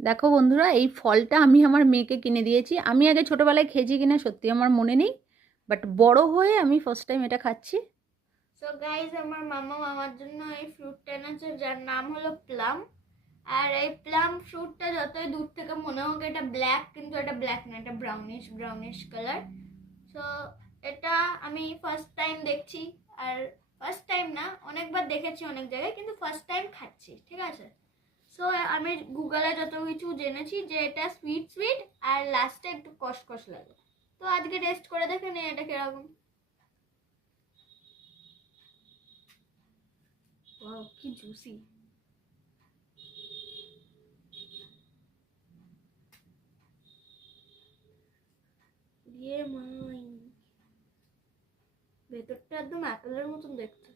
দেখো বন্ধুরা, এই ফলটা আমি আমার মেয়েকে কিনে দিয়েছি। আমি আগে ছোটবেলায় খেয়েছি কিনা সত্যি আমার মনে নেই, বাট বড় হয়ে আমি ফার্স্ট টাইম এটা খাচ্ছি। সো গাইজ, আমার মামা মামার জন্য এই ফ্রুটটা এনেছে, যার নাম হলো প্লাম। আর এই প্লাম ফ্রুটটা যতই দূর থেকে মনে হোক এটা ব্ল্যাক, কিন্তু এটা ব্ল্যাক না, এটা ব্রাউনিশ ব্রাউনিশ কালার। সো এটা আমি ফার্স্ট টাইম দেখছি। আর ফার্স্ট টাইম না, অনেকবার দেখেছি অনেক জায়গায়, কিন্তু ফার্স্ট টাইম খাচ্ছি, ঠিক আছে। সো আমি গুগলে যত কিছু জেনেছি যে এটা সুইট সুইট আর লাস্টে একটু কষকষ লাগে। তো আজকে টেস্ট করে দেখে নে এটা কিরকম। ওয়াও, কি জুসি। ইয়ে মাই, ভেতরটা একদম অ্যাপেলের মতন দেখতে।